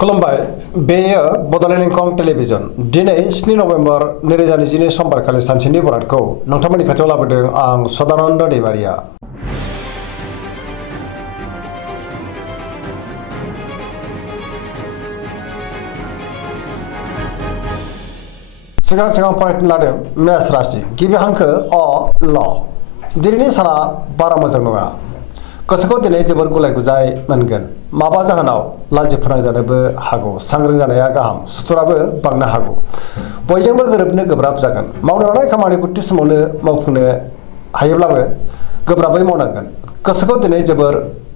खुलुमबाय बेयो बड'लेण्ड इंखं टेलिभिजन दिनै 7 नभेम्बर 2022 समबारखालि सानसेनि बरादखौ नोंथांमोननि खाथियाव लाबोदों आं सदानन्द दैमारिया। सिगां फरायनो लादों मेष राशि गिबि हांखो अ ल दिनैनि साना बारा मोजां नङा। गोसोखौ दिनै जोबोर गुलाय गुजाय मोनगोन। माबा जाहोनाव लाजि फोनांजानोबो हागौ। सांग्रां जानाया गाहाम। सुथुराबो बांनो हागौ। बयजोंबो गोरोबनो गोब्राब जागोन। मावनो लानाय खामानिखौ थि समावनो मावफुंनो हायोब्लाबो गोब्राबै मावनांगोन। गोसोखौ दिनै जोबोर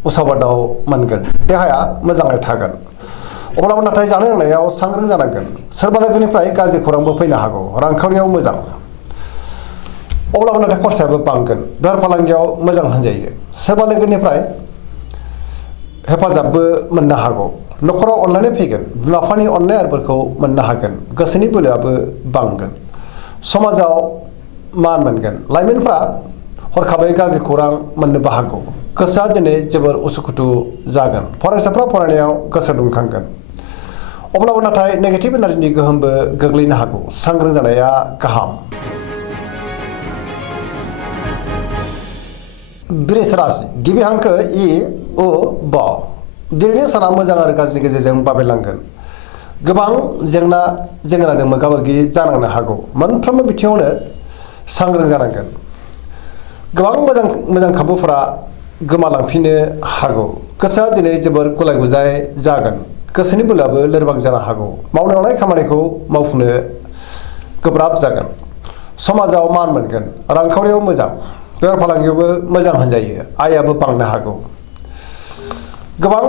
उसाव-बादाव मोनगोन। देहाया मोजाङै थागोन। अब्लाबो नाथाय जानाय लोंनायाव सांग्रां जानांगोन। सोरबा लोगोनिफ्राय गाज्रि खौरांबो फैनो हागौ। रांखावरियाव मोजां। अब्लाबो नाथाय खरसायाबो बांगोन। बेफार फालांगियाव मोजां होनजायो। सोरबा लोगोनिफ्राय हेफाजाबबो मोननो हागौ। न'खराव अनलायनाय फैगोन। बिमा-बिफानि अननाय आरो बोरखौ मोननो हागोन। गोसोनि बोलोआबो बांगोन। समाजाव मान मोनगोन। लाइमोनफ्रा हरखाबै गाज्रि खौरां मोननोबो हागौ। गोसोआ दिनै जोबोर उसुखुथु जागोन। फरायसाफ्रा फरायनायाव गोसो दुंखांगोन। अब्लाबो नाथाय नेगेटिभ एनार्जिनि गोहोमबो गोग्लैनो हागौ। सांग्रां जानाया गाहाम। वृष राशि गिबि हांखो इ उ ब दिनैनि साना मोजां आरो गाज्रिनि गेजेरजों बाबेरलांगोन। गोबां जेंनाजों मोगा-मोगि जानांनो हागौ। मोनफ्रोमबो बिथिङावनो सांग्रां जानांगोन। गोबां मोजां खाबुफोरा गोमालांफिननो हागौ। गोसोआ दिनै जोबोर गुलाय-गुजाय जागोन। गोसोनि बोलोआबो लोरबां जानो हागौ। मावनो लानाय खामानिखौ मावफुंनो गोब्राब जागोन। समाजाव मान मोनगोन। रांखावरियाव मोजां। बेफार फालांगियावबो मोजां होनजायो। आयआबो बांनो हागौ। गोबां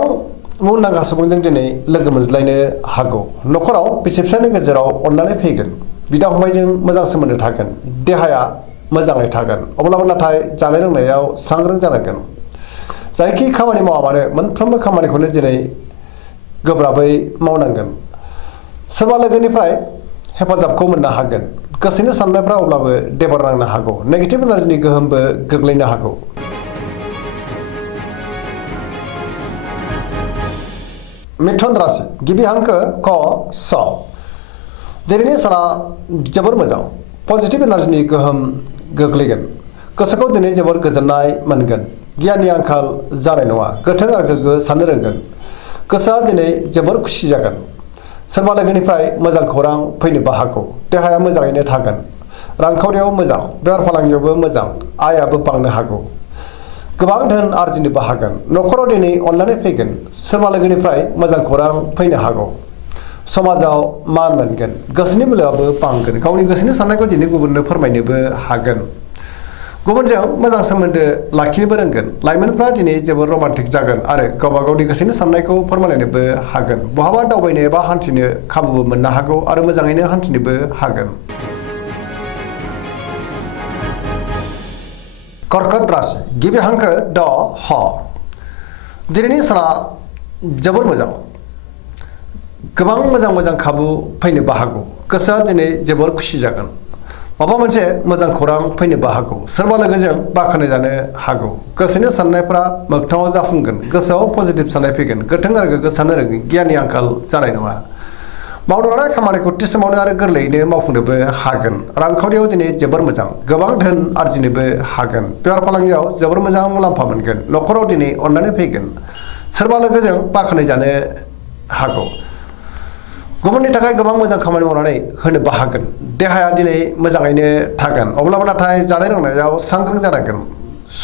मुंदांखा सुबुंजों दिनै लोगो मोनज्लायनो हागौ। न'खराव बिसि-फिसायनि गेजेराव अनलायनाय फैगोन। बिदा-फंबायजों मोजां सोमोन्दो थागोन। देहाया मोजाङै थागोन। अब्लाबो नाथाय जानाय लोंनायाव सांग्रां जानांगोन। जायखि खामानि मावा मानो मोनफ्रोमबो खामानिखौनो दिनै गोब्राबै मावनांगोन। सोरबा लोगोनिफ्राय हेफाजाबखौ मोननो हागोन। गोसोनि साननायफ्रा अब्लाबो देबार नांनो हागौ। नेगेटिभ एनार्जिनि गोहोमबो गोग्लैनो हागौ। मिथुन राशि गिबि हांखो क स दिनैनि साना जोबोर मोजां। पजिटिभ एनार्जिनि गोहोम गोग्लैगोन। गोसोखौ दिनै जोबोर गोजोननाय मोनगोन। गियाननि आंखाल जानाय नङा। गोथों आरो गोग्गो साननो रोंगोन। गोसोआ दिनै जोबोर खुसि जागोन। सोरबा लोगोनिफ्राय मोजां खौरां फैनोबो हागौ। देहाया मोजाङैनो थागोन। रांखावरियाव मोजां। बेफार फालांगियावबो मोजां। आयआबो बांनो हागौ। गोबां धोन आरजिनोबो हागोन। न'खराव दिनै अनलायनाय फैगोन। सोरबा लोगोनिफ्राय मोजां खौरां फैनो हागौ। समाजाव मान मोनगोन। गोसोनि बोलोआबो बांगोन। गावनि गोसोनि साननायखौ दिनै गुबुननो फोरमायनोबो हागोन। गुबुनजों मोजां सोमोन्दो लाखिनोबो रोंगोन। लाइमोनफ्रा दिनै जोबोर रमान्टिक जागोन आरो गावबा गावनि गोसोनि साननायखौ फोरमायलायनोबो हागोन। बहाबा दावबायनो एबा हान्थिनो खाबुबो मोननो हागौ आरो मोजाङैनो हान्थिनोबो हागोन। कर्कट राशि गिबि हांखो ड ह दिनैनि साना जोबोर मोजां। गोबां मोजां खाबु फैनोबो हागौ। गोसोआ दिनै जोबोर खुसि जागोन। माबा मोनसे मोजां खौरां फैनोबो हागौ। सोरबा लोगोजों बाख्नाय जानो हागौ। गोसोनि साननायफ्रा मोगथाङाव जाफुंगोन। गोसोआव पजिटिभ साननाय फैगोन। गोथों आरो गोग्गो साननो रोंगोन। गियाननि आंखाल जानाय नङा। मावनो लानाय खामानिखौ थि समावनो आरो गोरलैयैनो मावफुंनोबो हागोन। रांखावरियाव दिनै जोबोर मोजां। गोबां धोन आरजिनोबो हागोन। बेफार फालांगियाव जोबोर मोजां मुलाम्फा मोनगोन। न'खराव दिनै अनलायनाय फैगोन। सोरबा लोगोजों बाख्नाय जानो हागौ। गुबुननि थाखाय गोबां मोजां खामानि मावनानै होनोबो हागोन। देहाया दिनै मोजाङैनो थागोन। अब्लाबो नाथाय जानाय लोंनायाव सांग्रां जानांगोन।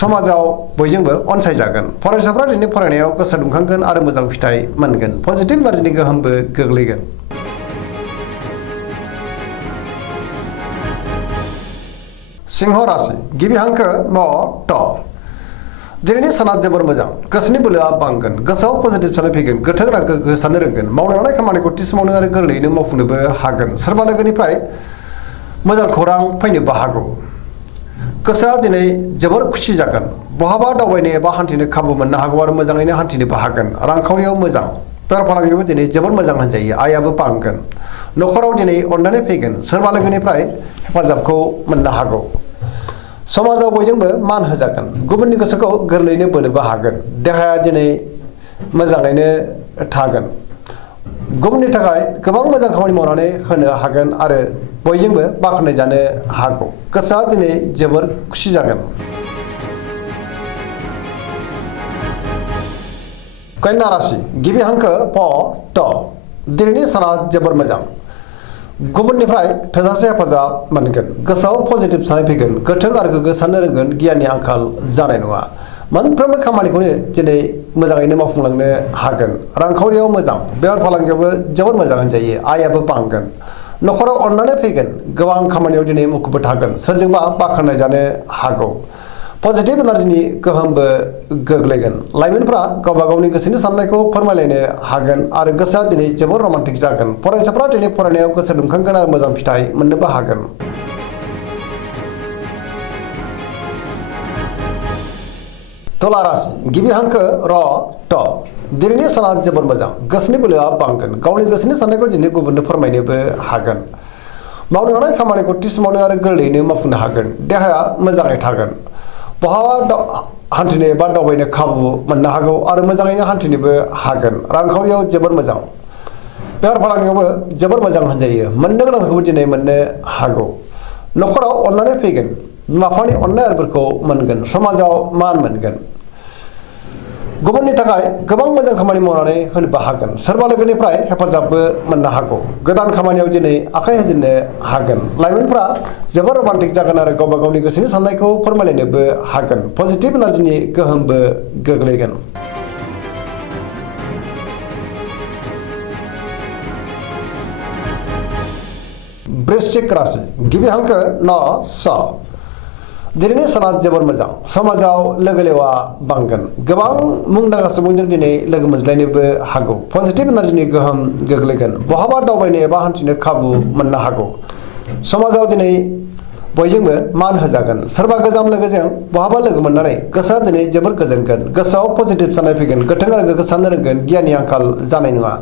समाजाव बयजोंबो अनसायजागोन। फरायसाफ्रा दिनै फरायनायाव गोसो दुंखांगोन आरो मोजां फिथाइ मोनगोन। पजिटिभ एनार्जिनि गोहोमबो गोग्लैगोन। सिंह राशि गिबि हांखो म ट दिनैनि साना जोबोर मोजां। गोसोनि बोलोआ बांगोन। गोसोआव पजिटिभ साननाय फैगोन। गोथों आरो गोग्गो साननो रोंगोन। मावनो लानाय खामानिखौ थि समावनो आरो गोरलैयैनो मावफुंनोबो हागोन। सोरबा लोगोनिफ्राय मोजां खौरां फैनोबो हागौ। गोसोआ दिनै जोबोर खुसि जागोन। बहाबा दावबायनो एबा हान्थिनो खाबु मोननो हागौ आरो मोजाङैनो हान्थिनोबो हागोन। रांखावरियाव मोजां। बेफार फालांगियावबो दिनै जोबोर मोजां होनजायो। आयआबो बांगोन। न'खराव दिनै अनलायनाय फैगोन। सोरबा लोगोनिफ्राय हेफाजाबखौ मोननो हागौ। समाजाव बयजोंबो मान होजागोन। गुबुननि गोसोखौ गोरलैयैनो बोनोबो हागोन। देहाया दिनै मोजाङैनो थागोन। गुबुननि थाखाय गोबां मोजां खामानि मावनानै होनो हागोन आरो बयजोंबो बाख्नाय जानो हागौ। गोसोआ दिनै जोबोर खुसि जागोन। कन्या राशि गिबि हांखो प ट दिनैनि साना जोबोर मोजां। गुबुननिफ्राय थोजासे हेफाजाब मोनगोन। गोसोआव पजिटिभ साननाय फैगोन। गोथों आरो गोग्गो साननो रोंगोन। गियाननि आंखाल जानाय नङा। मोनफ्रोमबो खामानिखौनो दिनै मोजाङैनो मावफुंलांनो हागोन। रांखावरियाव मोजां। बेफार फालांगियावबो जोबोर मोजां होनजायो। आयाबो बांगोन। न'खराव अननानै फैगोन। गोबां खामानियाव दिनै मुखुबबो थागोन। सोरजोंबा बाख्नाय जानो हागौ। पजिटिभ एनार्जिनि गोहोमबो गोग्लैगोन। लाइमोनफ्रा गावबा गावनि गोसोनि साननायखौ फोरमायलायनो हागोन आरो गोसोआ दिनै जोबोर रमान्टिक जागोन। फरायसाफ्रा दिनै फरायनायाव गोसो दुंखांगोन आरो मोजां फिथाइ मोननोबो हागोन। तुला राशि गिबि हांखो र ट दिनैनि साना जोबोर मोजां। गोसोनि बोलोआ बांगोन। गावनि गोसोनि साननायखौ दिनै गुबुननो फोरमायनोबो हागोन। मावनो हानाय खामानिखौ थि समावनो आरो गोरलैयैनो मावफुंनो हागोन। देहाया मोजाङै थागोन। बहाबा हान्थिनो एबा दावबायनो खाबु मोननो हागौ आरो मोजाङैनो हान्थिनोबो हागोन। रांखावरियाव जोबोर मोजां। बेफार फालांगियावबो जोबोर मोजां होनजायो। मोननो गोनांखौबो दिनै मोननो हागौ। न'खराव अननानै फैगोन। बिमा बिफानि अननाय आरिफोरखौ मोनगोन। समाजाव मान मोनगोन। गुबुननि थाखाय गोबां मोजां खामानि मावनानै होनोबो हागोन। सोरबा लोगोनिफ्राय हेफाजाबबो मोननो हागौ। गोदान खामानियाव दिनै आखाइ होजेननो हागोन। लाइमोनफ्रा जोबोर रमान्टिक जागोन आरो गावबा गावनि गोसोनि साननायखौ फोरमायलायनोबो हागोन। पजिटिभ एनार्जिनि गोहोमबो गोग्लैगोन। वृश्चिक राशि गिबि हांखो न स दिनैनि साना जोबोर मोजां। समाजाव लोगो लेवा बांगोन। गोबां मुंदांखा सुबुंजों दिनै लोगो मोनज्लायनोबो हागौ। पजिटिभ एनार्जिनि गोहोम गोग्लैगोन। बहाबा दावबायनो एबा हान्थिनो खाबु मोननो हागौ। समाजाव दिनै बयजोंबो मान होजागोन। सोरबा गोजाम लोगोजों बहाबा लोगो मोननानै गोसोआ दिनै जोबोर गोजोनगोन। गोसोआव पजिटिभ साननाय फैगोन। गोथों आरो गोग्गो साननो रोंगोन। गियाननि आंखाल जानाय नङा।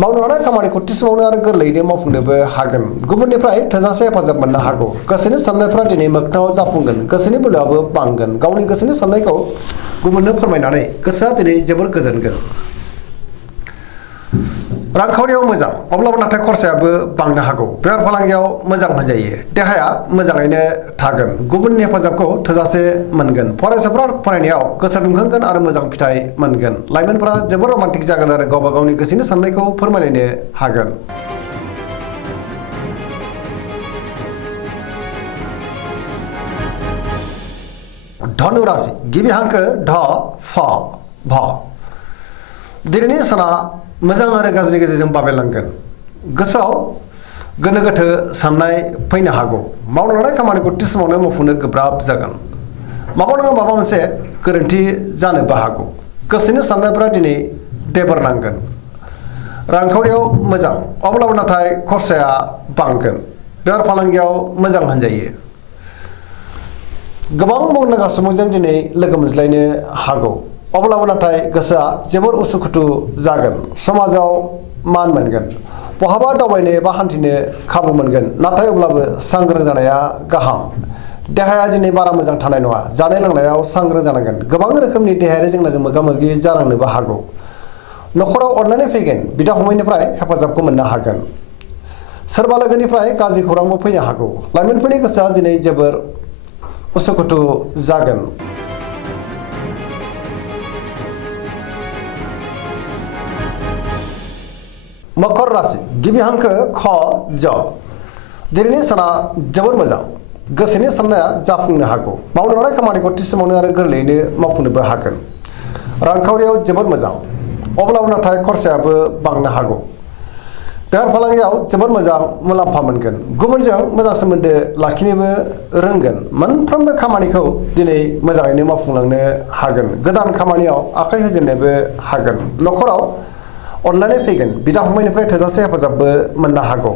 मावनो हानाय खामानिखौ थि समावनो आरो गोरलैयैनो मावफुंनोबो हागोन। गुबुननिफ्राय थोजासे हेफाजाब मोननो हागौ। गोसोनि साननायफ्रा दिनै मोगथाङाव जाफुंगोन। गोसोनि बोलोआबो बांगोन। गावनि गोसोनि साननायखौ गुबुननो फोरमायनानै गोसोआ दिनै जोबोर गोजोनगोन। रांखावरियाव मोजां अब्लाबो नाथाय खरसायाबो बांनो हागौ। बेफार फालांगियाव मोजां होनजायो। देहाया मोजाङैनो थागोन। गुबुननि हेफाजाबखौ थोजासे मोनगोन। फरायसाफ्रा फरायनायाव गोसो दुंखांगोन आरो मोजां फिथाइ मोनगोन। लाइमोनफोरा जोबोर रमान्टिक जागोन आरो गावबा गावनि गोसोनि साननायखौ फोरमायलायनो हागोन। धनु राशि गिबि हांखो ढ फ भ दिनैनि साना मोजां आरो गाज्रिनि गेजेरजों बाबेनलांगोन। गोसोआव गोनो गोथो साननाय फैनो हागौ। मावनो हानाय खामानिखौ थि समावनो मावफुंनो गोब्राब जागोन। माबा नङा माबा मोनसे गोरोन्थि जानोबो हागौ। गोसोनि साननायफ्रा दिनै देबर नांगोन। रांखावरियाव मोजां अब्लाबो नाथाय खरसाया बांगोन। बेफार फालांगियाव मोजां होनजायो। गोबां मुंदांखा सुबुंजों दिनै लोगो मोनज्लायनो हागौ। अब्लाबो नाथाय गोसोआ जोबोर उसुखुथु जागोन। समाजाव मान मोनगोन। बहाबा दावबायनो एबा हान्थिनो खाबु मोनगोन। नाथाय अब्लाबो सांग्रां जानाया गाहाम। देहाया दिनै बारा मोजां थानाय नङा। जानाय लोंनायाव सांग्रां जानांगोन। गोबां रोखोमनि देहायारि जेंनाजों मोगा मोगि जानांनोबो हागौ। न'खराव अननानै फैगोन। बिदा फंबायनिफ्राय हेफाजाबखौ मोननो हागोन। सोरबा लोगोनिफ्राय गाज्रि खौरांबो फैनो हागौ। लाइमोनफोरनि गोसोआ दिनै जोबोर उसुखुथु जागोन। मकर राशि गिबि हांखो ख ज दिनैनि साना जोबोर मोजां। गोसोनि साननाया जाफुंनो हागौ। मावनो हानाय खामानिखौ थि समावनो आरो गोरलैयैनो मावफुंनोबो हागोन। रांखावरियाव जोबोर मोजां अब्लाबो नाथाय खरसायाबो बांनो हागौ। बेफार फालांगियाव जोबोर मोजां मुलाम्फा मोनगोन। गुबुनजों मोजां सोमोन्दो लाखिनोबो रोंगोन। मोनफ्रोमबो खामानिखौ दिनै मोजाङैनो मावफुंलांनो हागोन। गोदान खामानियाव आखाइ होजेननोबो हागोन। न'खराव अननानै फैगोन। बिदा फंबायनिफ्राय थोजासे हेफाजाबबो मोननो हागौ।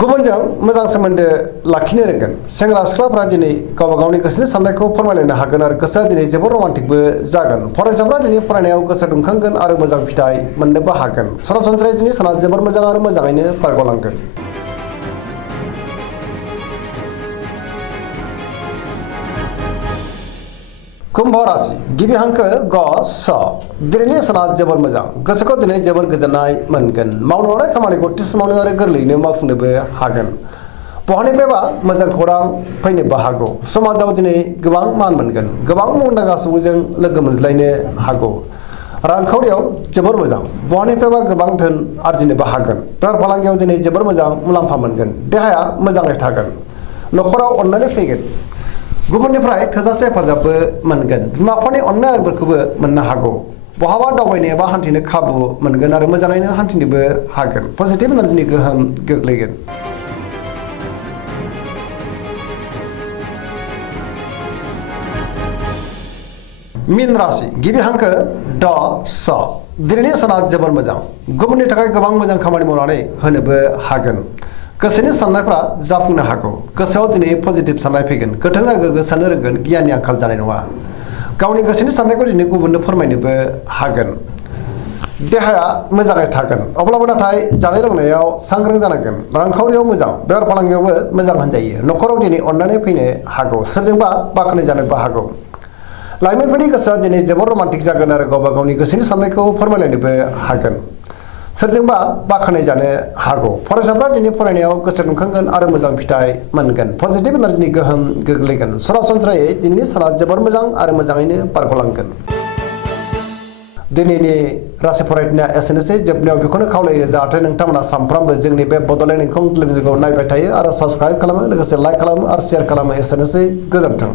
गुबुनजों मोजां सोमोन्दो लाखिनो रोंगोन। सेंग्रा सिख्लाफ्रा दिनै गावबा गावनि गोसोनि साननायखौ फोरमायलायनो हागोन आरो गोसोआ दिनै जोबोर रमान्टिकबो जागोन। फरायसाफ्रा दिनै फरायनायाव गोसो दुंखांगोन आरो मोजां फिथाइ मोननोबो हागोन। सरासनस्रायै दिनै साना जोबोर मोजां आरो मोजाङैनो बारग'लांगोन। कुम्भ राशि गिबि हांखो ग स दिनैनि साना जोबोर मोजां गोसोखौ दिनै जोबोर गोजोननाय मोनगोन मावनो लानाय खामानिखौ थि समावनो आरो गोरलैयैनो मावफुंनोबो हागोन बहानिफ्रायबा मोजां खौरां फैनोबो हागौ समाजाव दिनै गोबां मान मोनगोन गोबां मुंदांखा सुबुंजों लोगो मोनज्लायनो हागौ रांखावरियाव जोबोर मोजां बहानिफ्रायबा गोबां धोन आरजिनोबो हागोन बेफार फालांगियाव दिनै जोबोर मोजां मुलाम्फा मोनगोन देहाया मोजाङै थागोन न'खराव अननानै फैगोन गुबुननिफ्राय थोजासे हेफाजाबबो मोनगोन बिमा बिफानि अननाय आरिफोरखौबो मोननो हागौ बहाबा दावबायनो एबा हान्थिनो खाबु मोनगोन आरो मोजाङैनो हान्थिनोबो हागोन पजिटिभ एनार्जिनि गोहोम गोग्लैगोन मीन राशि गिबि हांखो ड स दिनैनि साना जोबोर मोजां गुबुननि थाखाय गोबां मोजां खामानि मावनानै होनोबो हागोन गोसोनि साननायफ्रा जाफुंनो हागौ गोसोआव दिनै पजिटिभ साननाय फैगोन गोथों आरो गोग्गो साननो रोंगोन गियाननि आंखाल जानाय नङा गावनि गोसोनि साननायखौ दिनै गुबुननो फोरमायनोबो हागोन देहाया मोजाङै थागोन अब्लाबो नाथाय जानाय लोंनायाव सांग्रां जानांगोन रांखावरियाव मोजां बेफार फालांगियावबो मोजां होनजायो न'खराव दिनै अननानै फैनो हागौ सोरजोंबा बाख्नाय जानोबो हागौ लाइमोनफोरनि गोसोआ दिनै जोबोर रमान्टिक जागोन आरो गावबा गावनि गोसोनि साननायखौ फोरमायलायनोबो हागोन सोरजोंबा बाख्नाय जानो हागौ फरायसाफ्रा दिनै फरायनायाव गोसो दुंखांगोन आरो मोजां फिथाइ मोनगोन पजिटिभ एनार्जिनि गोहोम गोग्लैगोन सरासनस्रायै दिनैनि साना जोबोर मोजां आरो मोजाङैनो बारग'लांगोन दिनैनि राशि फरायनाया एसेनोसै जोबनायाव बेखौनो खावलायो जाहाथे नोंथांमोना सानफ्रामबो जोंनि बे बड'लेण्ड इंखं टेलिभिजनखौ नायबाय थायो आरो साबस्क्राइब खालामो लोगोसे लाइक खालामो आरो शेयार खालामो एसेनोसै गोजोन्थों